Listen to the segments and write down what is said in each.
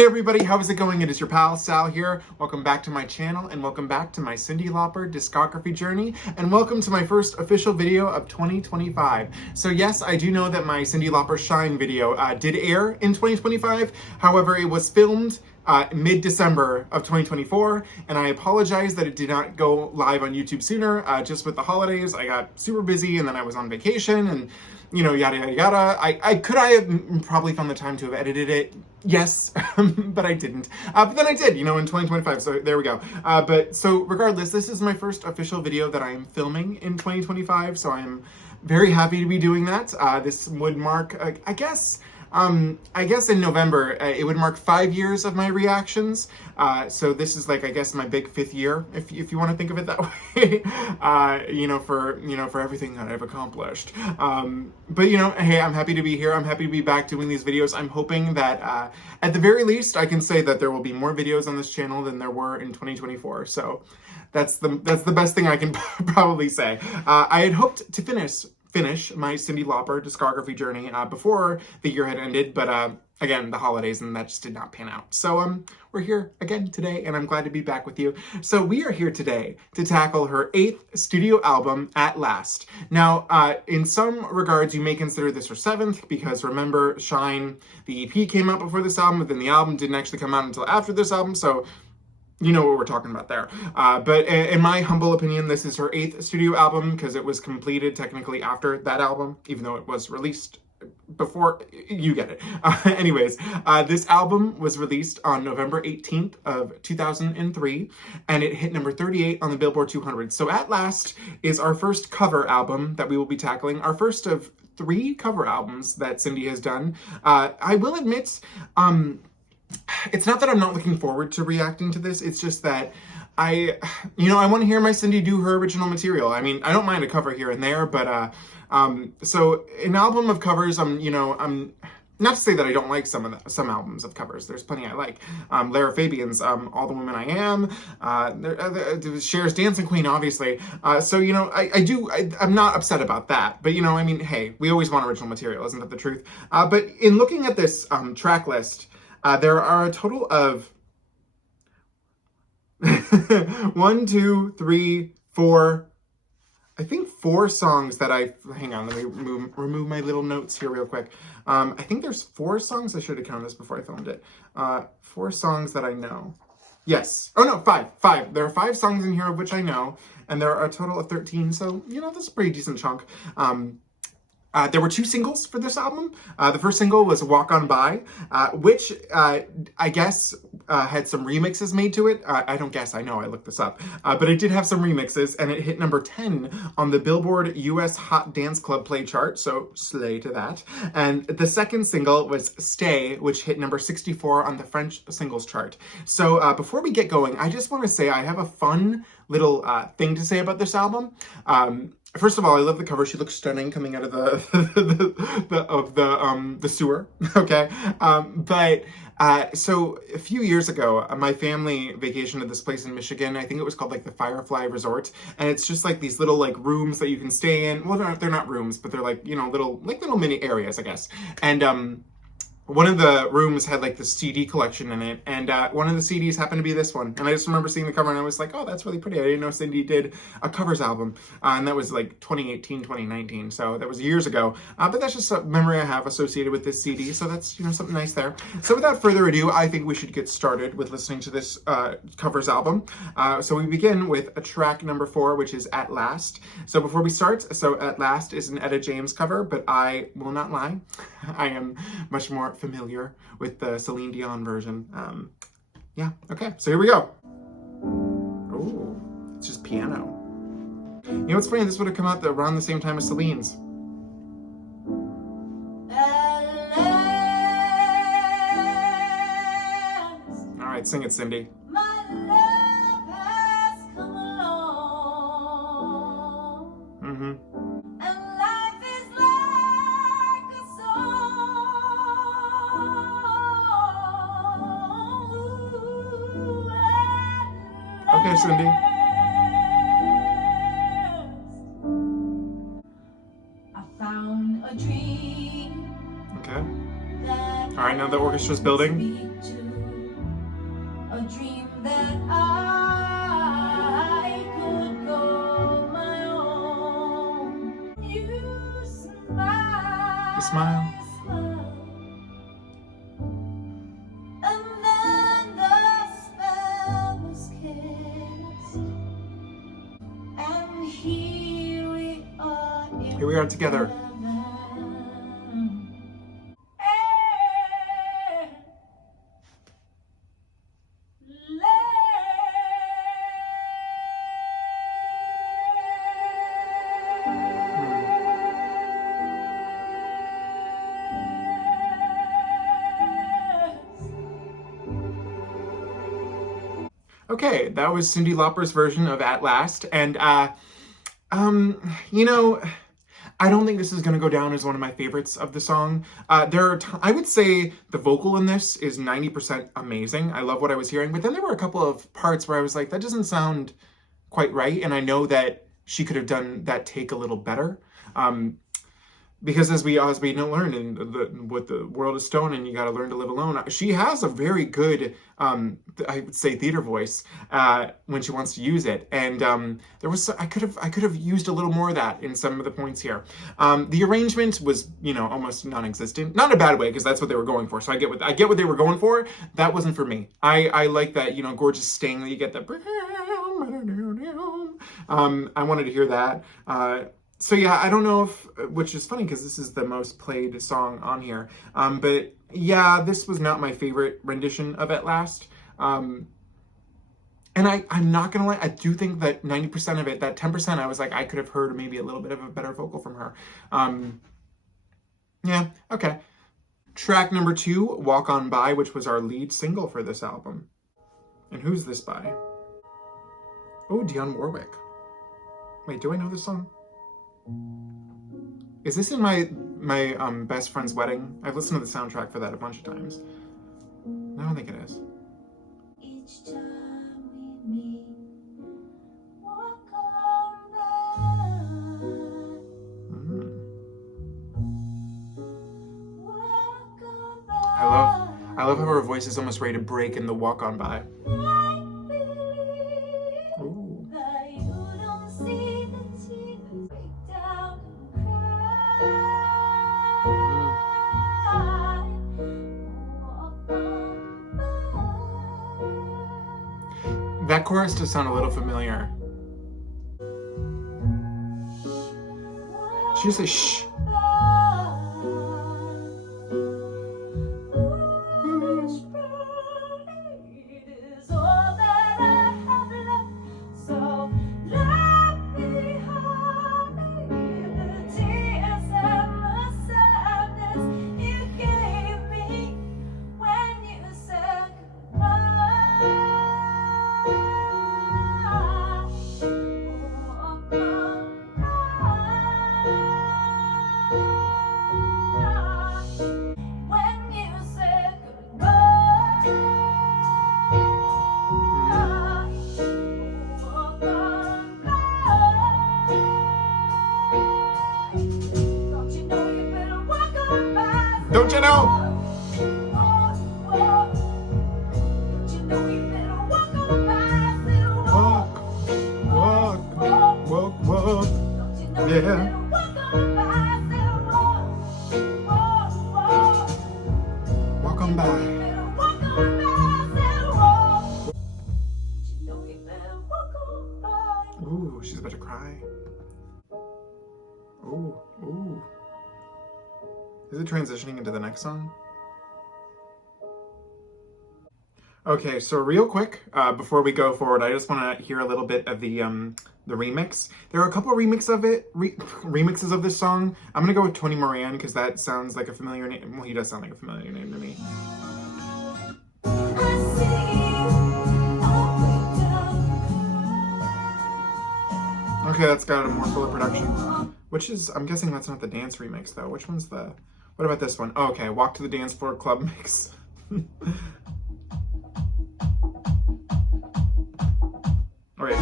Hey everybody, how is it going? It is your pal Sal here. Welcome back to my channel and welcome back to my Cyndi Lauper discography journey and welcome to my first official video of 2025. So yes, I do know that my Cyndi Lauper Shine video did air in 2025. However, it was filmed mid-December of 2024, and I apologize that it did not go live on YouTube sooner. Just with the holidays, I got super busy and then I was on vacation and you know, yada, yada, yada. Could I have probably found the time to have edited it? Yes, but I didn't. But then I did, you know, in 2025, so there we go. But so regardless, this is my first official video that I am filming in 2025, so I'm very happy to be doing that. This would mark, I guess in November, it would mark 5 years of my reactions. So this is like, I guess, my big 5th year, if you want to think of it that way, for everything that I've accomplished. But you know, hey, I'm happy to be here. I'm happy to be back doing these videos. I'm hoping that, at the very least, I can say that there will be more videos on this channel than there were in 2024. So that's the best thing I can probably say. I had hoped to finish my Cyndi Lauper discography journey before the year had ended, but again, the holidays, and that just did not pan out. So we're here again today, and I'm glad to be back with you. So we are here today to tackle her 8th studio album, At Last. Now, in some regards, you may consider this her 7th, because remember, Shine, the EP came out before this album, but then the album didn't actually come out until after this album, so you know what we're talking about there. But in my humble opinion, this is her 8th studio album because it was completed technically after that album, even though it was released before. You get it. Anyways, this album was released on November 18th of 2003, and it hit number 38 on the Billboard 200. So At Last is our first cover album that we will be tackling, our first of 3 cover albums that Cyndi has done. I will admit, it's not that I'm not looking forward to reacting to this, it's just that I want to hear my Cyndi do her original material. I mean, I don't mind a cover here and there, but so an album of covers, I'm not to say that I don't like some albums of covers. There's plenty I like. Lara Fabian's All the Women I Am, Cher's Dancing Queen, obviously. So, you know, I'm not upset about that. But, you know, I mean, hey, we always want original material, isn't that the truth? But in looking at this track list, there are a total of 1, 2, 3, 4, I think 4 songs that hang on, let me remove my little notes here real quick. I think there's 4 songs, I should have counted this before I filmed it. 4 songs that I know. Yes. Oh no, 5. There are 5 songs in here of which I know, and there are a total of 13, so, you know, that's a pretty decent chunk. There were 2 singles for this album. The first single was Walk On By, which I guess had some remixes made to it. I don't guess, I know, I looked this up. But it did have some remixes, and it hit number 10 on the Billboard US Hot Dance Club Play chart, so slay to that. And the second single was Stay, which hit number 64 on the French singles chart. So before we get going, I just want to say I have a fun little thing to say about this album. First of all, I love the cover. She looks stunning coming out of the sewer. Okay, so a few years ago, my family vacationed to this place in Michigan. I think it was called like the Firefly Resort, and it's just like these little like rooms that you can stay in. Well, they're not rooms, but they're like, you know, little mini areas, I guess. And one of the rooms had like the CD collection in it, and one of the CDs happened to be this one. And I just remember seeing the cover and I was like, oh, that's really pretty. I didn't know Cyndi did a covers album. And that was like 2018, 2019. So that was years ago. But that's just a memory I have associated with this CD. So that's, you know, something nice there. So without further ado, I think we should get started with listening to this covers album. So we begin with a track number 4, which is At Last. So before we start, so At Last is an Etta James cover, but I will not lie. I am much more familiar with the Celine Dion version. Yeah, okay, so here we go. Oh, it's just piano. You know what's funny? This would have come out around the same time as Celine's. All right, sing it, Cyndi. Okay, Cyndi. I found a dream. Okay. All right, now the orchestra's building. dream that I could go my own. You smile. You smile. And then the spell was cast. And here we are. Here we are together. Okay, that was Cyndi Lauper's version of At Last, and you know, I don't think this is going to go down as one of my favorites of the song. I would say the vocal in this is 90% amazing. I love what I was hearing, but then there were a couple of parts where I was like, that doesn't sound quite right, and I know that she could have done that take a little better. Because as we learn in what the world is stone and you got to learn to live alone, she has a very good, I would say, theater voice when she wants to use it. And I could have used a little more of that in some of the points here. The arrangement was, you know, almost non-existent. Not in a bad way, because that's what they were going for. So I get what they were going for. That wasn't for me. I like that, you know, gorgeous sting that you get. That I wanted to hear that. So yeah, I don't know which is funny because this is the most played song on here. But yeah, this was not my favorite rendition of At Last. And I'm not gonna lie, I do think that 90% of it, that 10%, I was like, I could have heard maybe a little bit of a better vocal from her. Yeah, okay. Track number 2, Walk On By, which was our lead single for this album. And who's this by? Oh, Dionne Warwick. Wait, do I know this song? Is this in my best friend's wedding? I've listened to the soundtrack for that a bunch of times. I don't think it is. Each time we meet, walk on by. Walk on by. I love how her voice is almost ready to break in the Walk On By. That chorus does sound a little familiar. She says shh. Don't you know? Walk, yeah. Walk on by. Ooh, she's about to cry. Ooh, ooh. Is it transitioning into the next song? Okay, so real quick, before we go forward, I just want to hear a little bit of the remix. There are a couple of remixes of this song. I'm gonna go with Tony Moran because that sounds like a familiar name. Well, he does sound like a familiar name to me. Okay, that's got a more fuller production. Which is, I'm guessing that's not the dance remix though. Which one's the, what about this one? Oh, okay, Walk to the Dance Floor Club mix. All right.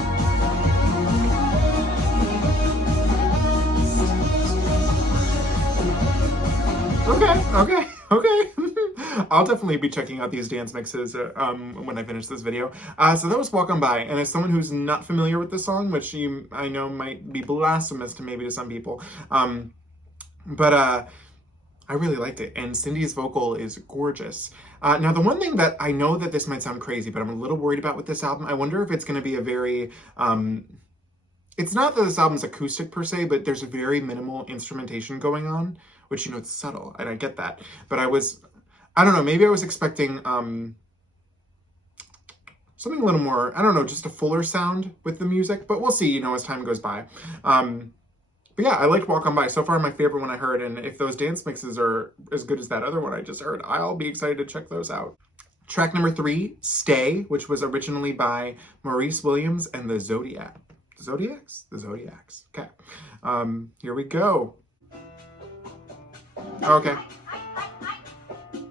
Okay. I'll definitely be checking out these dance mixes when I finish this video. So that was Walk On By, and as someone who's not familiar with this song, which I know might be blasphemous to maybe to some people, but I really liked it, and Cyndi's vocal is gorgeous. Now, the one thing that I know that this might sound crazy, but I'm a little worried about with this album, I wonder if it's going to be a very, it's not that this album's acoustic per se, but there's a very minimal instrumentation going on, which, you know, it's subtle, and I get that. But I don't know, maybe I was expecting something a little more, I don't know, just a fuller sound with the music, but we'll see, you know, as time goes by. But yeah, I liked Walk On By. So far, my favorite one I heard, and if those dance mixes are as good as that other one I just heard, I'll be excited to check those out. Track number 3, Stay, which was originally by Maurice Williams and the Zodiacs. The Zodiacs. Okay. Here we go. Okay.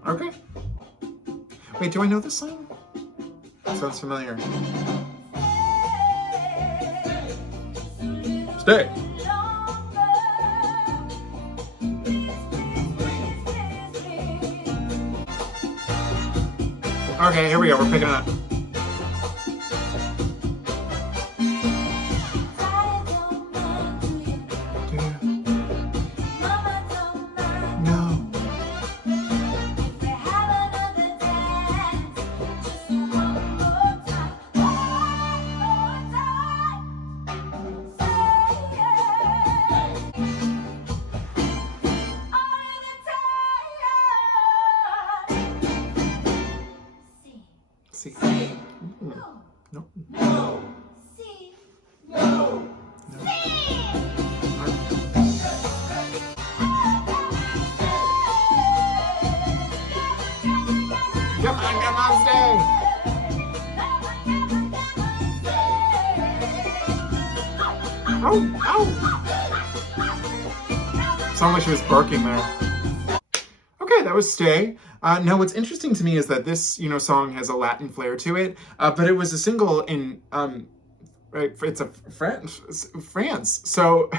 Okay. Wait, do I know this song? That sounds familiar. Stay. Okay, here we go. We're picking it up. See. No. No. No. See. No. No. Come on, stay. Ow, ow. Sounded like she was barking there. Okay, that was Stay. Now, what's interesting to me is that this, you know, song has a Latin flair to it, but it was a single in, it's a France. So,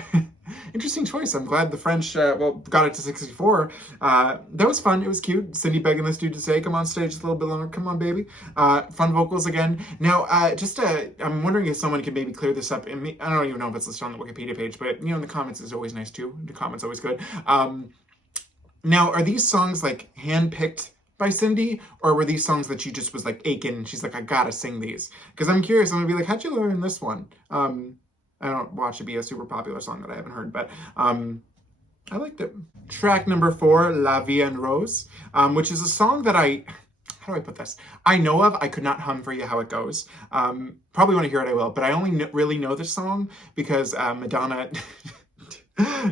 interesting choice. I'm glad the French, got it to 64. That was fun. It was cute. Cyndi begging this dude to stay. Come on stage a little bit longer. Come on, baby. Fun vocals again. Now, I'm wondering if someone can maybe clear this up. I don't even know if it's listed on the Wikipedia page, but, you know, in the comments is always nice too. The comments always good. Now, are these songs like handpicked by Cyndi, or were these songs that she just was like aching and she's like, I gotta sing these? Because I'm curious, I'm gonna be like, how'd you learn this one? I don't watch it be a super popular song that I haven't heard, but I liked it. Track number 4, La Vie en Rose, which is a song that how do I put this? I know of, I could not hum for you how it goes. Probably when I hear it, I will, but I only really know this song because Madonna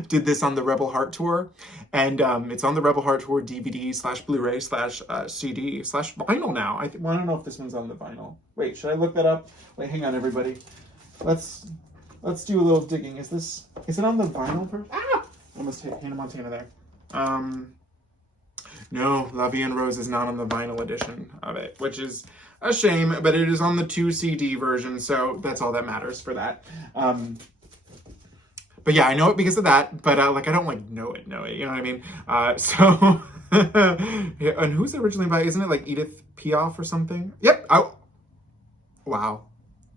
did this on the Rebel Heart tour, and it's on the Rebel Heart tour DVD / Blu-ray / CD / vinyl now. I don't know if this one's on the vinyl. Wait, should I look that up? Wait, hang on, everybody. Let's do a little digging. Is it on the vinyl? Almost hit Hannah Montana there. No, La Vie en Rose is not on the vinyl edition of it, which is a shame, but it is on the 2 CD version, so that's all that matters for that. But yeah, I know it because of that, but like I don't like know it, you know what I mean? So, yeah, and who's it originally by? Isn't it like Édith Piaf or something? Yep. Oh, wow.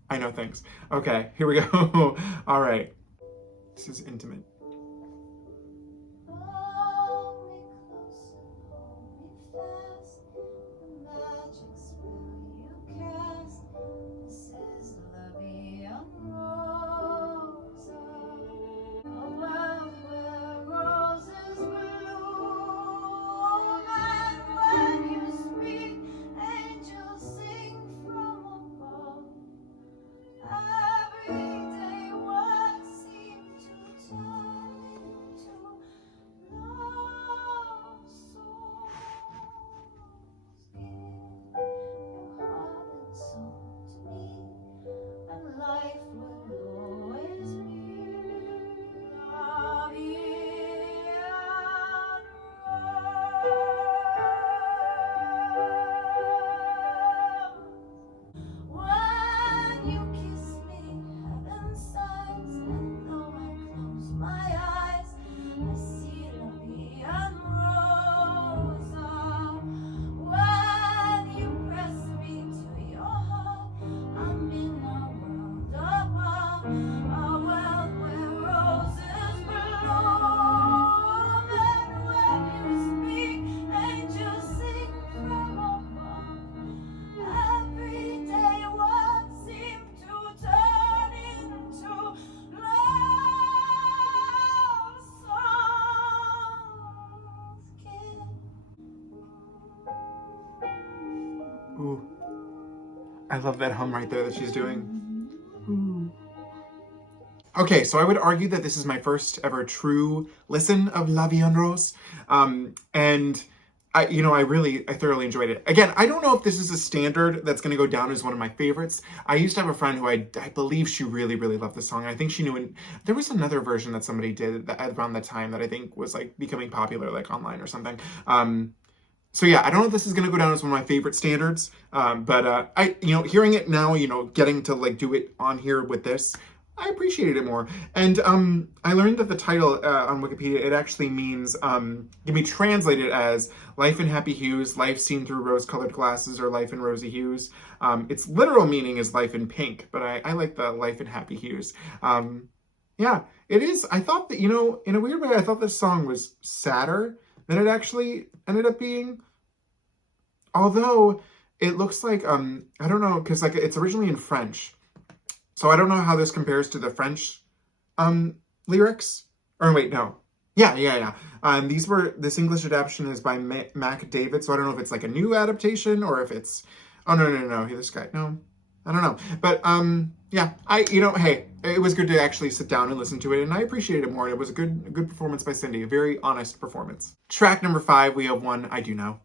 I know things. Okay, here we go. All right. This is intimate. Ooh. I love that hum right there that she's doing. Ooh. Okay, so I would argue that this is my first ever true listen of La Vie en Rose. And I thoroughly enjoyed it. Again, I don't know if this is a standard that's going to go down as one of my favorites. I used to have a friend who I believe she really, really loved the song. I think she knew there was another version that somebody did around that time that I think was like becoming popular like online or something. So yeah, I don't know if this is going to go down as one of my favorite standards. But hearing it now, getting to like do it on here with this, I appreciated it more. And I learned that the title on Wikipedia, it actually means, can be translated as Life in Happy Hues, Life Seen Through Rose-Colored Glasses, or Life in Rosy Hues. Its literal meaning is Life in Pink, but I like the Life in Happy Hues. Yeah, it is. I thought that, in a weird way, I thought this song was sadder than it actually ended up being. Although, it looks like, I don't know, because like it's originally in French. So I don't know how this compares to the French lyrics. Or wait, no. Yeah. This English adaptation is by Mac David, so I don't know if it's like a new adaptation or if it's... Oh, no. This guy, no. I don't know. But, yeah, hey, it was good to actually sit down and listen to it, and I appreciated it more. It was a good performance by Cyndi, a very honest performance. Track number 5, we have one I do know.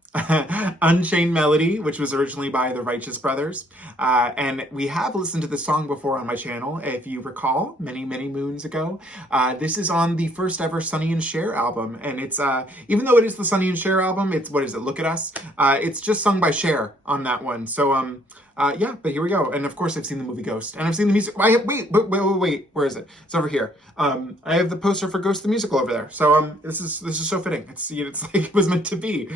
Unchained Melody, which was originally by the Righteous Brothers. And we have listened to this song before on my channel, if you recall, many, many moons ago. This is on the first ever Sonny and Cher album, and it's, even though it is the Sonny and Cher album, it's, what is it, Look at Us? It's just sung by Cher on that one. So, yeah, but here we go. And of course, I've seen the movie Ghost, and I've seen the music. Wait, where is it? It's over here. I have the poster for Ghost the musical over there. So this is so fitting. It's like it was meant to be.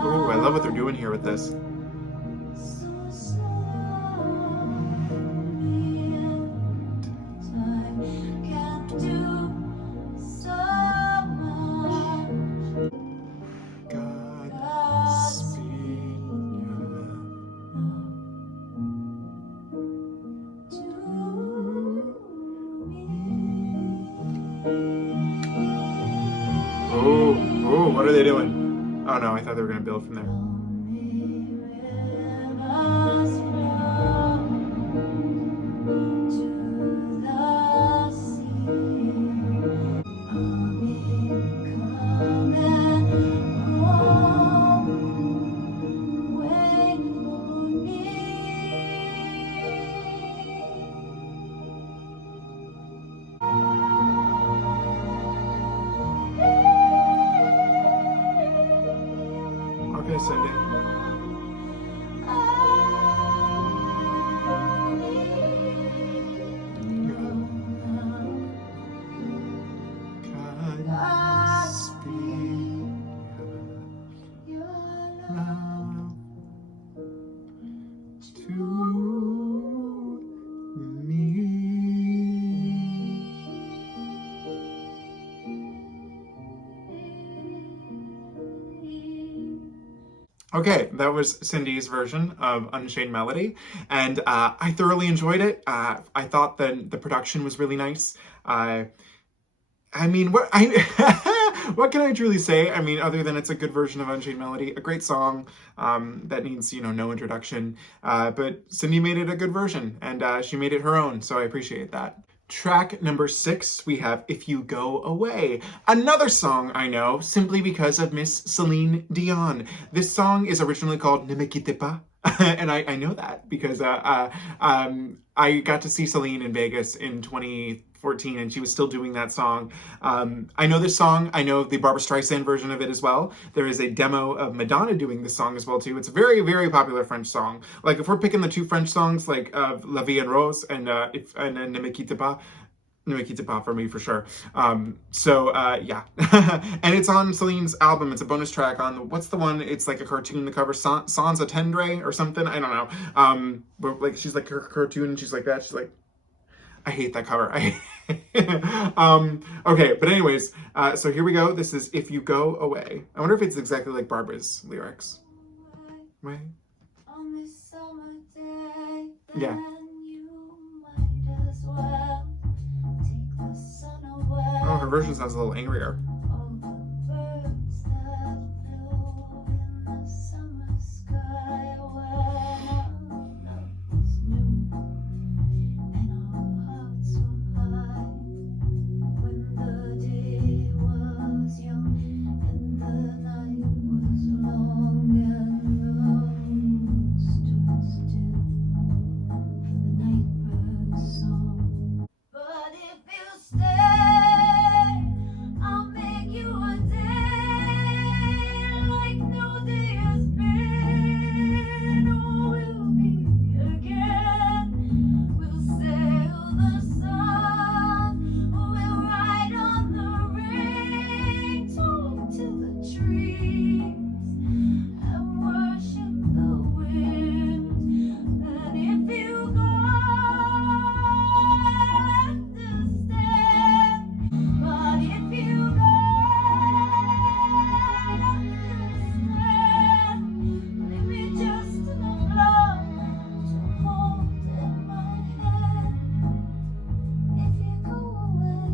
Oh, I love what they're doing here with this. Oh, what are they doing? Oh no, I thought they were going to build from there. Okay, Cyndi. Okay, that was Cyndi's version of Unchained Melody, and I thoroughly enjoyed it. I thought that the production was really nice. I mean, what can I truly say? I mean, other than it's a good version of Unchained Melody, a great song that needs, no introduction. But Cyndi made it a good version, and she made it her own, so I appreciate that. Track number 6, we have If You Go Away. Another song I know simply because of Miss Celine Dion. This song is originally called Ne Me Quitte Pas. And I know that because I got to see Celine in Vegas in 2014 and she was still doing that song. I know this song. I know the Barbra Streisand version of it as well. There is a demo of Madonna doing this song as well too. It's a very, very popular French song. Like if we're picking the two French songs like La Vie en Rose and Ne Me Quitte Pas, Édith Piaf for me for sure. Yeah. And it's on Celine's album. It's a bonus track on, what's the one? It's like a cartoon, the cover, Sans Attendre or something. I don't know. But like, she's like her cartoon and she's like that. She's like, I hate that cover. Okay, but anyways, so here we go. This is If You Go Away. I wonder if it's exactly like Barbara's lyrics. Way. On this summer day, Yeah. then you might as well take the sun away. Oh, her version sounds a little angrier. All the birds that flew in the summer sky, when our love was new and our hearts were high, when the day was young and the night was long and the moon stood still for the nightbird's song. But if you stay, I'll make you a day like no day has been. Oh, we'll be again. We'll sail the sun. We'll ride on the rain, talk to the trees, and worship the wind. And if you go, I understand. But if you go, I understand. Leave me just enough love to hold in my hand. If you go away,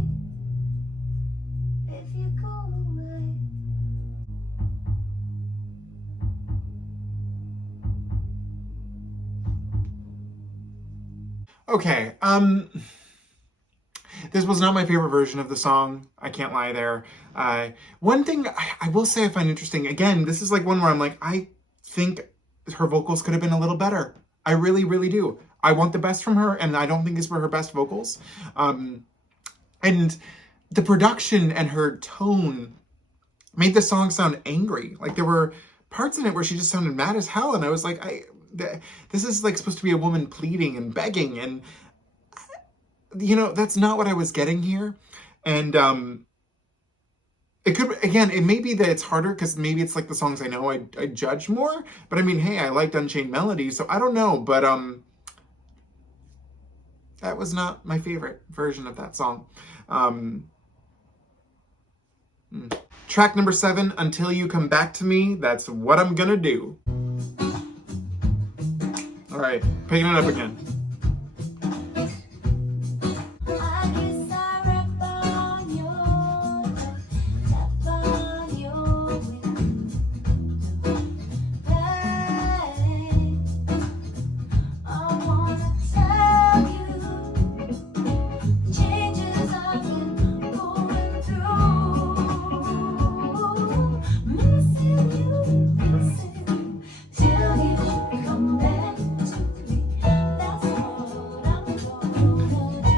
if you go away. Okay, this was not my favorite version of the song. I can't lie there. One thing I will say I find interesting, again, this is like one where I'm like, I think her vocals could have been a little better. I really, really do. I want the best from her, and I don't think these were her best vocals. And the production and her tone made the song sound angry. Like, there were parts in it where she just sounded mad as hell, and I was like, this is like supposed to be a woman pleading and begging, and you know, that's not what I was getting here. And it could, again, it may be that it's harder because maybe it's like the songs I know I judge more, but I mean, hey, I liked Unchained Melody, so I don't know, but that was not my favorite version of that song. Track number 7, Until You Come Back to Me, That's What I'm Gonna Do. All right, picking it up again. I guess I rap on your neck, tap on your window. Hey, I wanna tell you changes I've been going through. Missing you till you come back to me. That's what I'm gonna do.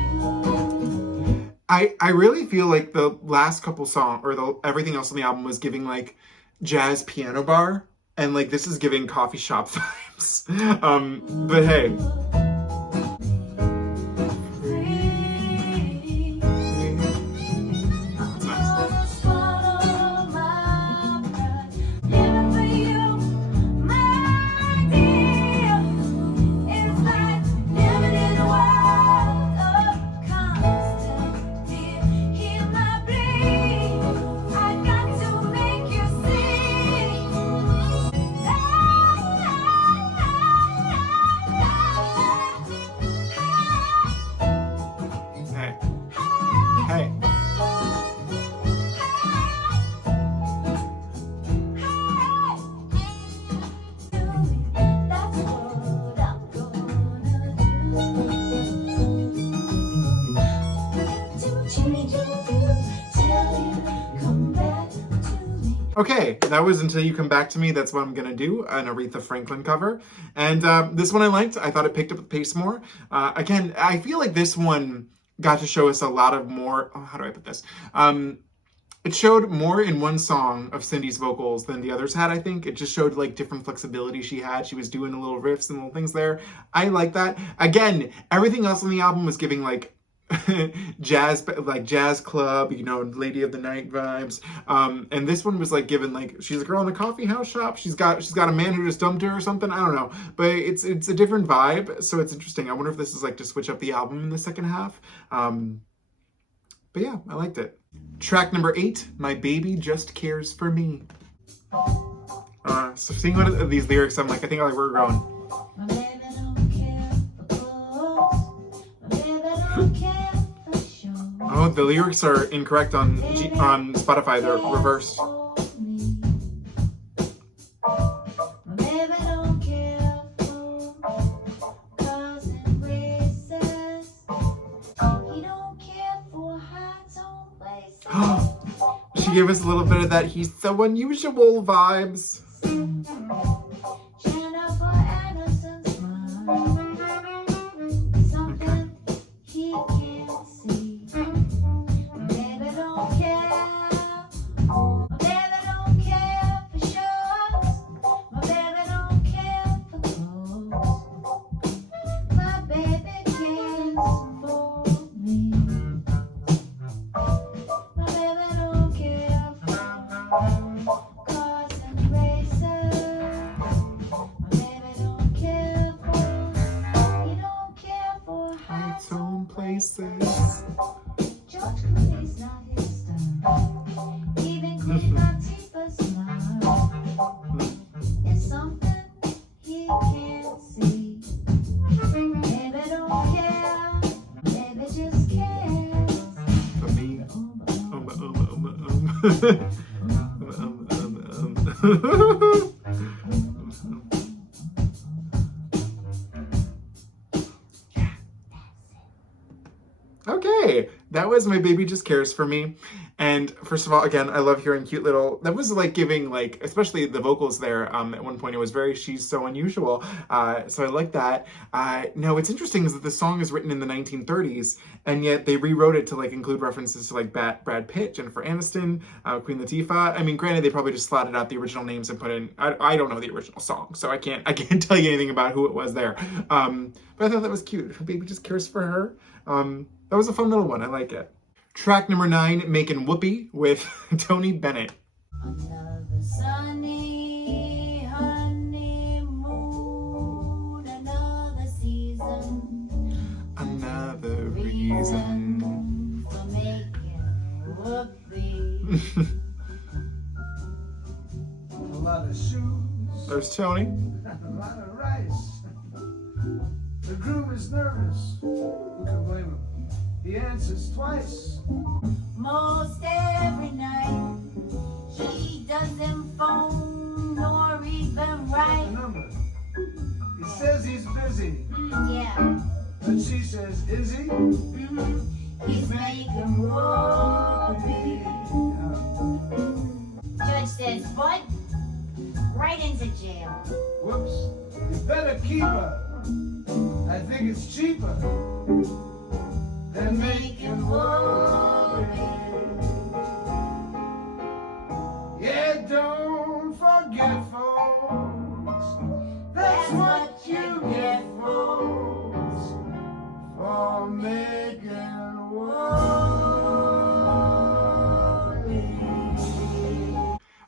I really feel like the last couple songs, or everything else on the album was giving like jazz piano bar, and like this is giving coffee shop vibes. But hey. That's nice. Hey. Hey. Okay, that was Until You Come Back to Me, That's What I'm Gonna Do, an Aretha Franklin cover. And this one I liked. I thought it picked up the pace more. Again, I feel like this one got to show us a lot of more, how do I put this? It showed more in one song of Cyndi's vocals than the others had, I think. It just showed like different flexibility she had. She was doing little riffs and little things there. I like that. Again, everything else on the album was giving like jazz club, you know, Lady of the Night vibes. And this one was like given like she's a girl in a coffee house shop. She's got a man who just dumped her or something. I don't know, but it's a different vibe, so it's interesting. I wonder if this is like to switch up the album in the second half. But yeah, I liked it. Track number 8, My Baby Just Cares for Me. So seeing one of these lyrics, I'm like, I think I like where we're going. My baby don't care for clothes. My baby don't care for shows. Oh, the lyrics are incorrect on Spotify. They're reversed. My baby don't care for cars and races. He don't care for heights on places. She gave us a little bit of that he's so unusual vibes. Jennifer Aniston's smile. Something he can't see. My baby don't care. My baby don't care for shorts. My baby don't care for clothes. My baby cares for me. My baby don't care for cars and races. My baby don't care for, he don't care for heights Its own on places. George Clooney's not his style. Even Queen Latifah's smile is something he can't see. Baby don't care, baby just cares For me. Okay, that was My Baby Just Cares for Me. And first of all, again, I love hearing cute little, that was like giving like, especially the vocals there, at one point it was very, she's so unusual. So I like that. Now what's interesting is that the song is written in the 1930s, and yet they rewrote it to like include references to like Brad Pitt, Jennifer Aniston, Queen Latifah. I mean, granted, they probably just slotted out the original names and put in, I don't know the original song, so I can't tell you anything about who it was there. But I thought that was cute. Her baby just cares for her. That was a fun little one. I like it. Track number 9, Makin Whoopee with Tony Bennett. another sunny honeymoon, another season, Another reason. for making whoopee. A lot of shoes, There's Tony. and a lot of rice. The groom is nervous. Who can blame him? He answers twice. Most every night he doesn't phone nor even The write. number. He says he's busy, Yeah, but she says, is he? he's making whoopee. Judge says, what? Right into jail. Whoops. You better keep her. I think it's cheaper than making whoopee. Yeah, don't forget, folks. That's what you get, folks, for making whoopee.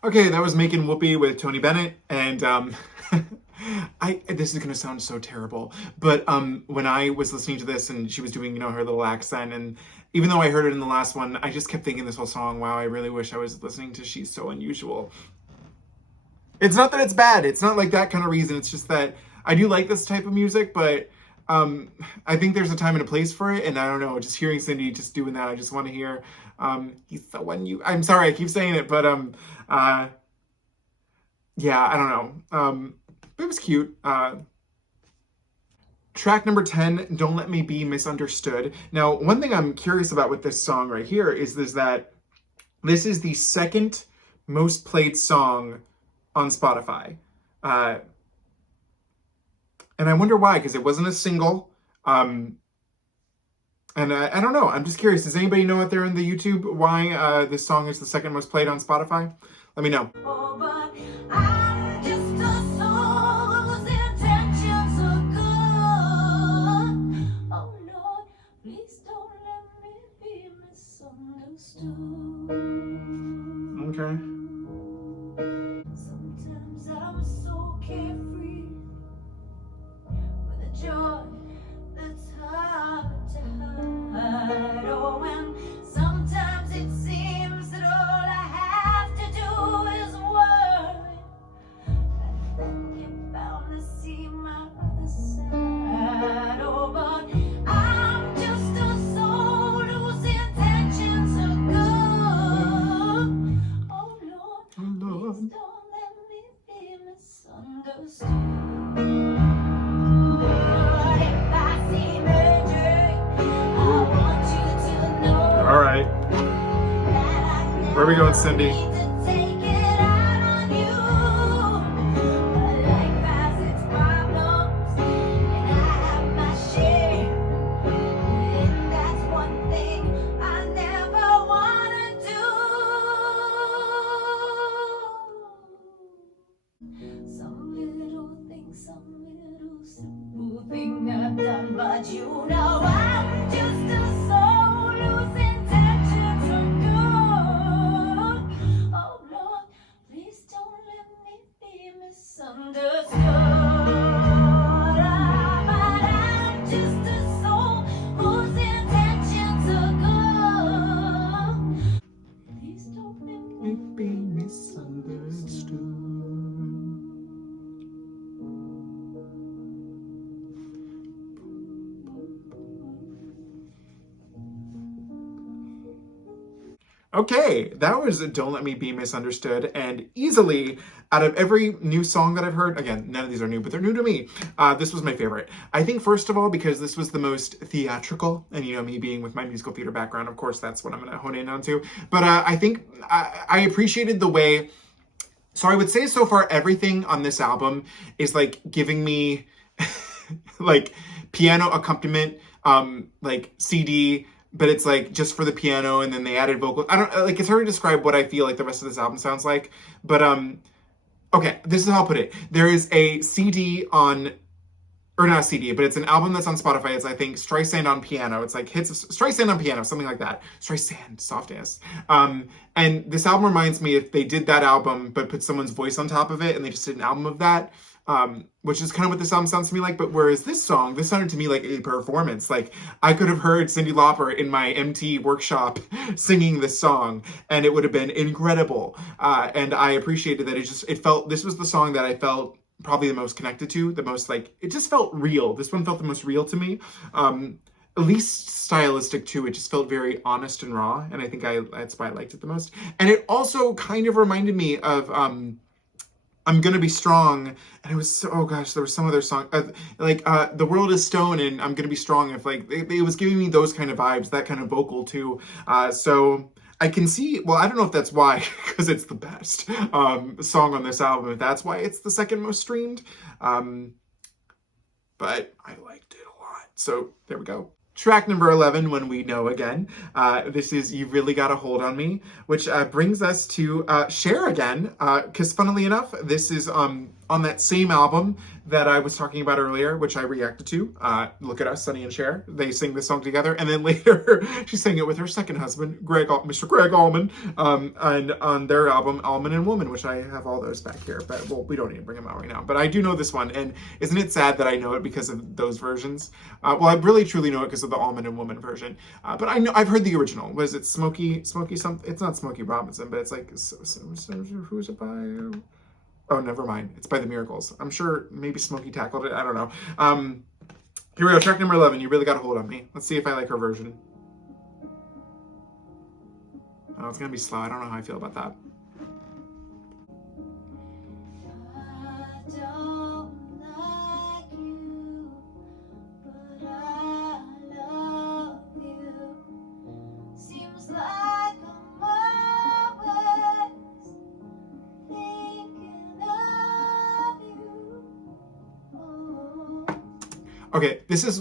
Okay, that was Makin Whoopee with Tony Bennett, and this is gonna sound so terrible, but when I was listening to this and she was doing, you know, her little accent, and even though I heard it in the last one, I just kept thinking this whole song, wow, I really wish I was listening to She's So Unusual. It's not that it's bad, it's not like that kind of reason, it's just that I do like this type of music, but I think there's a time and a place for it, and I don't know, just hearing Cyndi just doing that, I just want to hear, he's so unusual. I'm sorry, I keep saying it, but yeah, I don't know. It was cute. Track number 10, Don't Let Me Be Misunderstood. Now, one thing I'm curious about with this song right here is that this is the second most played song on Spotify. And I wonder why, because it wasn't a single. And I don't know. I'm just curious. Does anybody know out there in the YouTube why this song is the second most played on Spotify? Let me know. Oh, but I'm just a soul whose intentions are good. Oh Lord, please don't let Okay. Sometimes I'm so carefree with a joy that's hard to hide. Oh, and sometimes it seems that all I have to do is worry. I think you're bound to see my other side. Oh, but I'm just a soul whose intentions are good. Oh, Lord, please don't let me be misunderstood. If I seem urgent, I want you to know All right. that I Where are we going, never Cyndi? mean to take it out on you. But life has its problems, and I have my share. And that's one thing I never wanna do. Some little thing, some little simple thing I've done, but you know I'm just a soul whose intentions are good. Oh Lord, please don't let me be misunderstood. But I'm just a soul whose intentions are good. Please don't let me Be misunderstood. Okay, that was Don't Let Me Be Misunderstood, and easily, out of every new song that I've heard, again, none of these are new, but they're new to me, this was my favorite. I think, first of all, because this was the most theatrical, and you know, me being with my musical theater background, of course, that's what I'm going to hone in on to, but I think I appreciated the way, so I would say so far everything on this album is like giving me like piano accompaniment, like CD, but it's like just for the piano, and then they added vocals. I don't like, it's hard to describe what I feel like the rest of this album sounds like, but okay, this is how I'll put it. There is a CD on, or not a CD, but it's an album that's on Spotify. It's, I think, Streisand on piano. It's like hits of Streisand on piano, something like that. Streisand, soft ass. And this album reminds me if they did that album, but put someone's voice on top of it, and they just did an album of that, which is kind of what this album sounds to me like. But whereas this song, this sounded to me like a performance. Like, I could have heard Cyndi Lauper in my MT workshop singing this song, and it would have been incredible. And I appreciated that it felt, this was the song that I felt probably the most connected to, the most like, it just felt real. This one felt the most real to me. At least stylistic too. It just felt very honest and raw, and I think that's why I liked it the most. And it also kind of reminded me of I'm Gonna Be Strong, and it was so, oh gosh, there was some other song like The World Is Stone and I'm Gonna Be Strong. If like it was giving me those kind of vibes, that kind of vocal too. So I can see, well, I don't know if that's why, because it's the best song on this album, if that's why it's the second most streamed. But I liked it a lot. So there we go. Track number 11, When We Know Again. This is You Really Got a Hold on Me, which brings us to Cher again, because funnily enough, this is on that same album that I was talking about earlier, which I reacted to. Look at Us, Sonny and Cher. They sing this song together, and then later she sang it with her second husband, Mr. Greg Allman, and on their album, Allman and Woman, which I have all those back here, but well, we don't need to bring them out right now. But I do know this one, and isn't it sad that I know it because of those versions? Well, I really truly know it because of the Allman and Woman version, but I know I've heard the original. Was it Smokey something? It's not Smokey Robinson, but it's like, who's it by? Oh, never mind. It's by The Miracles. I'm sure maybe Smokey tackled it. I don't know. Here we go. Track number 11. You Really Got a Hold on Me. Let's see if I like her version. Oh, it's going to be slow. I don't know how I feel about that. I don't like you, but I love you. Seems like I'm always thinking of you. Oh. Okay,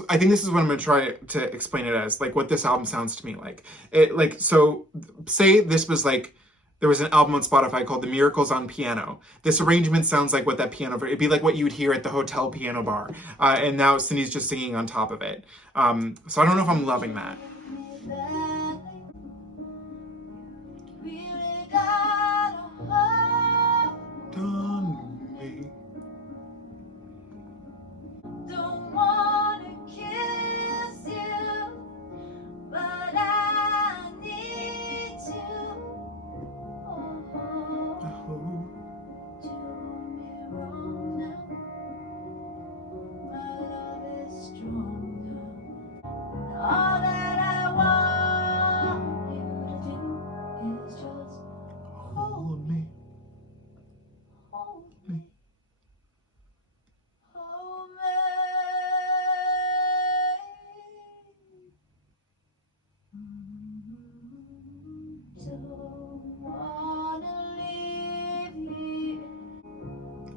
I think this is what I'm going to try to explain it as, like what this album sounds to me like. So say this was like, there was an album on Spotify called The Miracles on Piano. This arrangement sounds like what that piano, it'd be like what you would hear at the hotel piano bar. And now Cindy's just singing on top of it. So I don't know if I'm loving that. Really got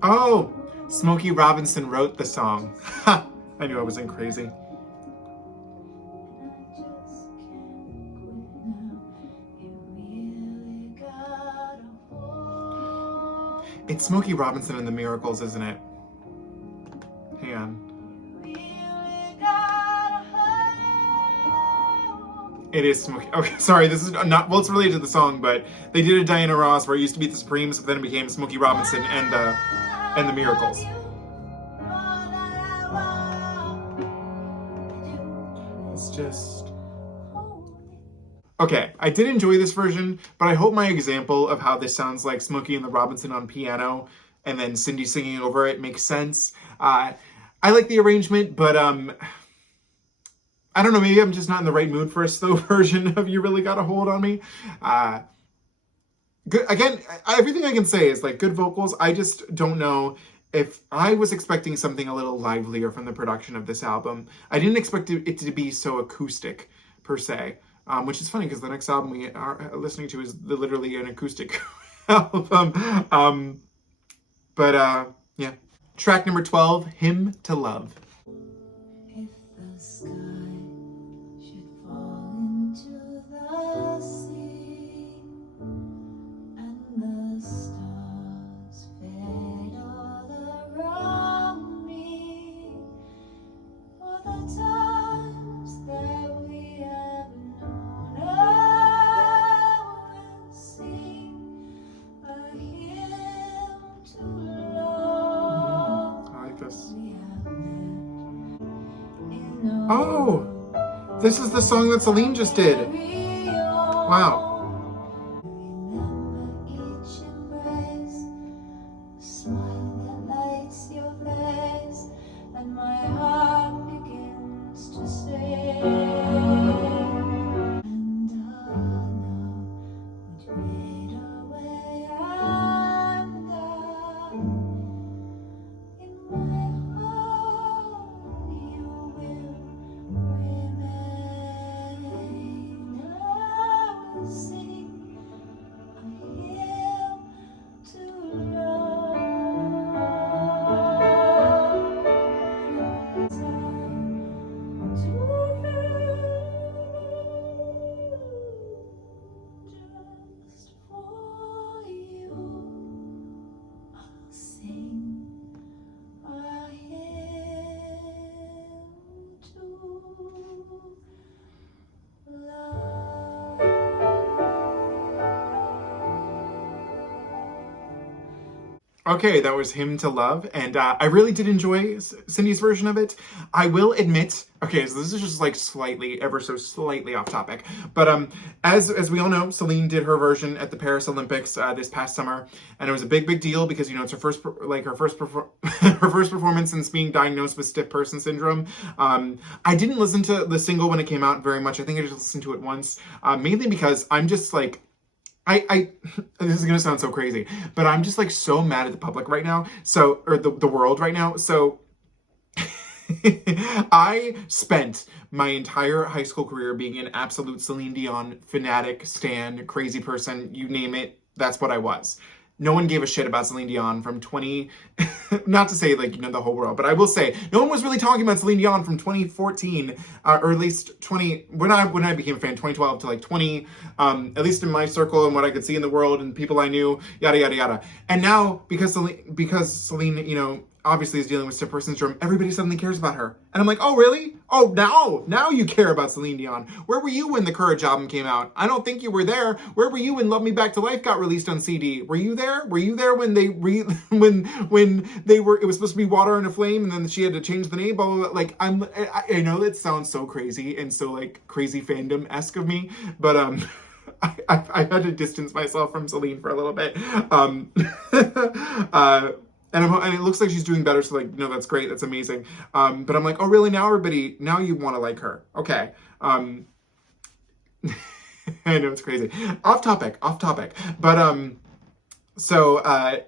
Oh, Smokey Robinson wrote the song. Ha! I knew I wasn't crazy. It's Smokey Robinson and the Miracles, isn't it? Hang on. It is Smokey. Okay, sorry, this is not, well, it's related to the song, but they did a Diana Ross where it used to be the Supremes, but then it became Smokey Robinson and the Miracles. It's just... Okay, I did enjoy this version, but I hope my example of how this sounds like Smokey and the Robinson on piano and then Cyndi singing over it makes sense. I like the arrangement, but I don't know, maybe I'm just not in the right mood for a slow version of You Really Got a Hold on Me. Good, again, everything I can say is like good vocals. I just don't know if I was expecting something a little livelier from the production of this album. I didn't expect it to be so acoustic per se, which is funny because the next album we are listening to is literally an acoustic album. Yeah. Track number 12, Hymn to Love. If the sky should fall into the sea and the stars fade all around me, all the times that we have known, I will sing a hymn to love. I like this. We have lived in Oh, this is the song that Celine just did. Wow. Remember each embrace, a smile that lights your face, and my heart begins to sing. And now would fade away and in my heart you will remain. I will sing a hymn to love. Time to just for you, I'll sing a hymn to love. Okay, that was Hymn to Love, and I really did enjoy Cyndi's version of it. I will admit, okay, so this is just like slightly, ever so slightly off topic, but as we all know, Celine did her version at the Paris Olympics this past summer, and it was a big deal because, you know, it's her first her first performance since being diagnosed with stiff person syndrome. I didn't listen to the single when it came out very much. I think I just listened to it once, mainly because I'm just like, this is gonna sound so crazy, but I'm just like so mad at the public right now. So, or the world right now. So I spent my entire high school career being an absolute Celine Dion fanatic, stan, crazy person, you name it. That's what I was. No one gave a shit about Celine Dion from 20, not to say like, you know, the whole world, but I will say no one was really talking about Celine Dion from 2014, or at least 20, when I became a fan, 2012 to like 20, at least in my circle and what I could see in the world and people I knew, yada, yada, yada. And now because Celine, you know, obviously is dealing with stiff person syndrome, everybody suddenly cares about her. And I'm like, oh, really? Oh, now you care about Celine Dion. Where were you when the Courage album came out? I don't think you were there. Where were you when Love Me Back to Life got released on CD? Were you there? Were you there when when they were, it was supposed to be Water and a Flame and then she had to change the name, blah, blah, blah. Like, I know that sounds so crazy and so like crazy fandom-esque of me, but I had to distance myself from Celine for a little bit. And it looks like she's doing better, so like, no, that's great, that's amazing. But I'm like, oh really, now you want to like her. Okay. I know it's crazy. Off topic. But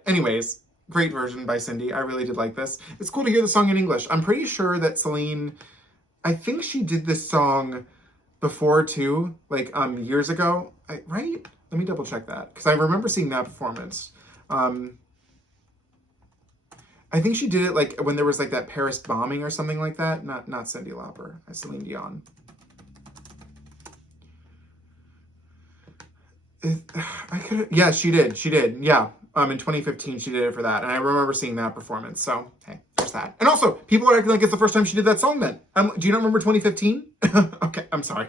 anyways, great version by Cyndi. I really did like this. It's cool to hear the song in English. I'm pretty sure that Celine, I think she did this song before too, like years ago, right? Let me double check that, because I remember seeing that performance. I think she did it like when there was like that Paris bombing or something like that. Not Cyndi Lauper, Celine Dion. Yeah, she did. Yeah. In 2015, she did it for that. And I remember seeing that performance. So, hey, there's that. And also, people are acting like it's the first time she did that song then. Do you not remember 2015? Okay, I'm sorry.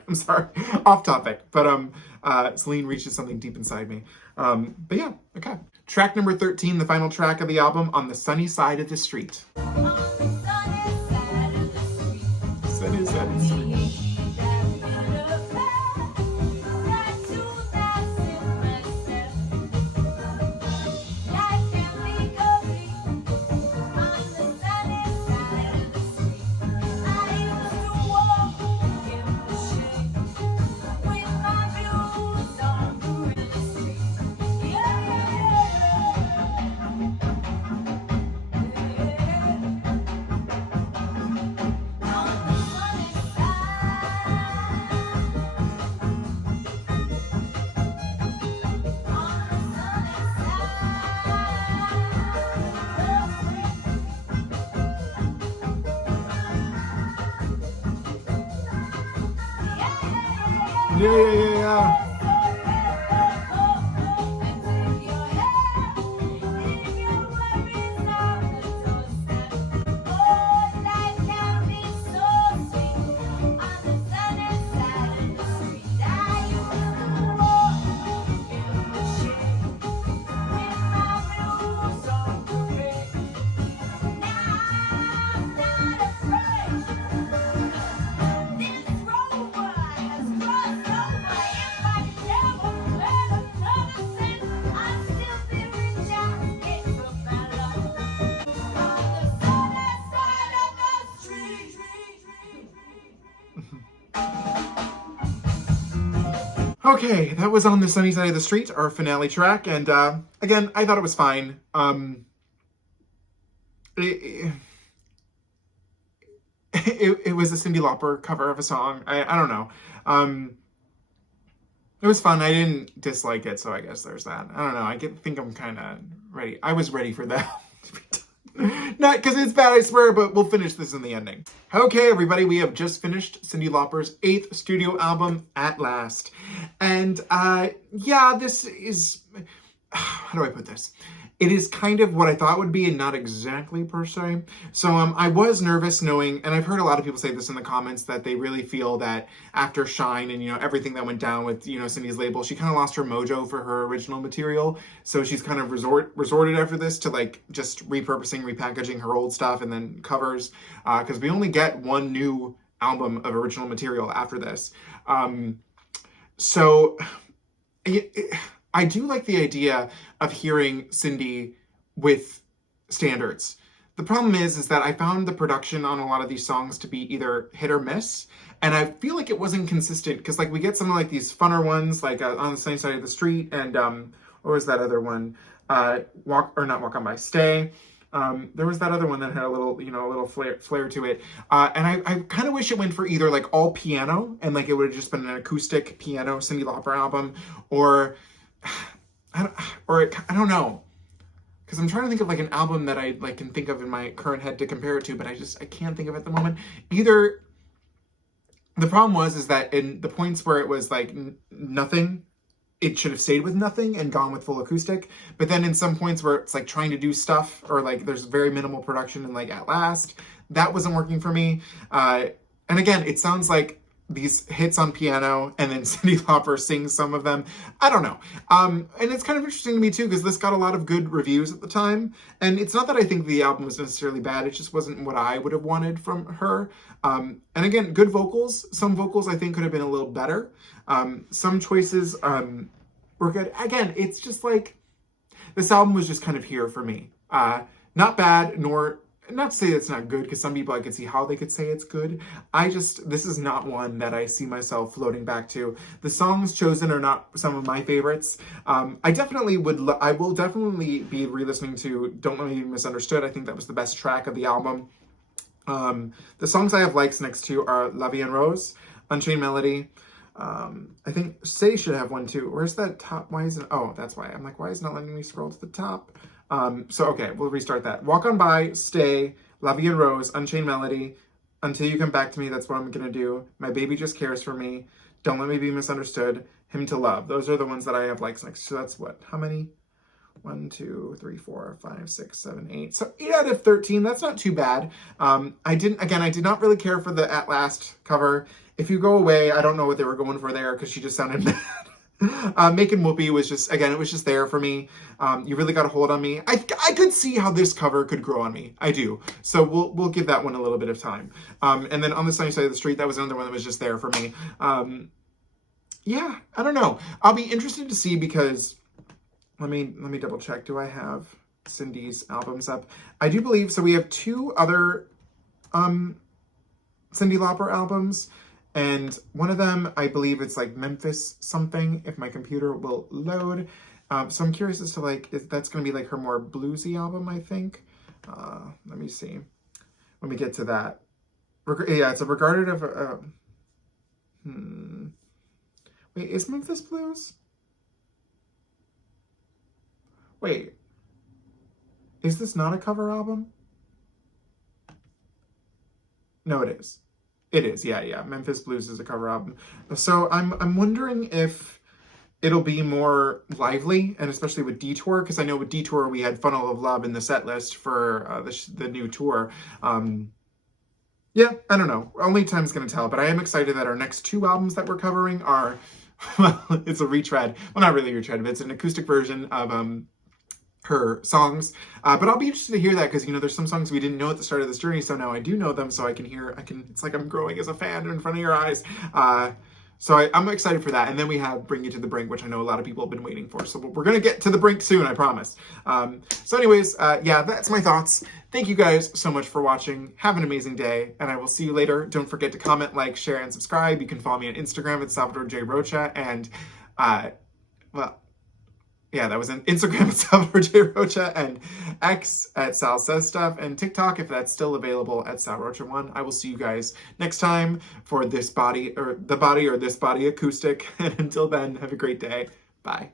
Off topic. But Celine reaches something deep inside me. But yeah, okay. Track number 13, the final track of the album, On the Sunny Side of the Street. Sunny Side of the Street. Yeah. Okay, that was On the Sunny Side of the Street, our finale track, and again, I thought it was fine. It was a Cyndi Lauper cover of a song. I don't know. It was fun. I didn't dislike it, so I guess there's that. I don't know. think I'm kind of ready. I was ready for that. Not because it's bad, I swear, but we'll finish this in the ending. Okay, everybody, we have just finished Cyndi Lauper's 8th studio album, At Last. And, yeah, this is... How do I put this? It is kind of what I thought would be and not exactly per se. So I was nervous knowing, and I've heard a lot of people say this in the comments, that they really feel that after Shine and, everything that went down with, Cyndi's label, she kind of lost her mojo for her original material. So she's kind of resorted after this to like just repurposing, repackaging her old stuff and then covers. Because we only get one new album of original material after this. I do like the idea of hearing Cyndi with standards. The problem is that I found the production on a lot of these songs to be either hit or miss, and I feel like it wasn't consistent, because like we get some of like these funner ones, like On the Sunny Side of the Street, and what was that other one? Walk On By, Stay. There was that other one that had a little, a little flair to it. And I kind of wish it went for either like all piano, and like it would have just been an acoustic piano Cyndi Lauper album, or I don't know, because I'm trying to think of like an album that I like can think of in my current head to compare it to, but I can't think of it at the moment. Either the problem is that in the points where it was like nothing, it should have stayed with nothing and gone with full acoustic. But then in some points where it's like trying to do stuff, or like there's very minimal production and like At Last, that wasn't working for me. And again, it sounds like these hits on piano and then Cyndi Lauper sings some of them. I don't know. And it's kind of interesting to me too, because this got a lot of good reviews at the time. And it's not that I think the album was necessarily bad. It just wasn't what I would have wanted from her. And again, good vocals. Some vocals I think could have been a little better. Some choices were good. Again, it's just like, this album was just kind of here for me. Not bad, nor... Not to say it's not good, because some people I could see how they could say it's good. This is not one that I see myself floating back to. The songs chosen are not some of my favorites. I will definitely be re-listening to Don't Let Me Be Misunderstood. I think that was the best track of the album. The songs I have likes next to are La Vie en Rose, Unchained Melody, I think Say should have one too. Where's that top? Why is it? Oh, that's why. I'm like, why is it not letting me scroll to the top? So okay, we'll restart that. Walk On By, Stay, La Vie en Rose, Unchained Melody, Until You Come Back to Me, that's what I'm gonna do. My Baby Just Cares for Me, Don't Let Me Be Misunderstood, Hymn to Love. Those are the ones that I have likes next. So that's what? How many? 1, 2, 3, 4, 5, 6, 7, 8. So 8 out of 13. That's not too bad. I did not really care for the At Last cover. If You Go Away, I don't know what they were going for there because she just sounded mad. Makin Whoopee was just, again, it was just there for me. You Really Got a Hold on Me. I could see how this cover could grow on me. I do. So we'll give that one a little bit of time. And then On the Sunny Side of the Street, that was another one that was just there for me. Yeah, I don't know. I'll be interested to see because let me double check. Do I have Cyndi's albums up? I do believe so. We have 2 other Cyndi Lauper albums, and one of them I believe it's like Memphis something. If my computer will load, so I'm curious as to like if that's going to be like her more bluesy album. I think. Let me see. When we get to that, yeah, it's a regarded of. Wait, is Memphis Blues? Wait, is this not a cover album? No, it is. It is, yeah. Memphis Blues is a cover album. So I'm wondering if it'll be more lively, and especially with Detour, because I know with Detour we had Funnel of Love in the set list for the new tour. Yeah, I don't know. Only time's gonna tell, but I am excited that our next 2 albums that we're covering are, well, it's a retread. Well, not really a retread, but it's an acoustic version of her songs, but I'll be interested to hear that because, you know, there's some songs we didn't know at the start of this journey, so now I do know them, so it's like I'm growing as a fan in front of your eyes. So I'm excited for that. And then we have Bring You to the Brink, which I know a lot of people have been waiting for, so we're gonna get to the brink soon, I promise. So anyways, yeah, that's my thoughts. Thank you guys so much for watching. Have an amazing day, and I will see you later. Don't forget to comment, like, share, and subscribe. You can follow me on Instagram at Salvador J. Rocha, and well, yeah, that was an Instagram at Salvador J. Rocha, and X at Sal Says Stuff, and TikTok, if that's still available, at Sal Rocha1. I will see you guys next time for The Body or This Body Acoustic. And until then, have a great day. Bye.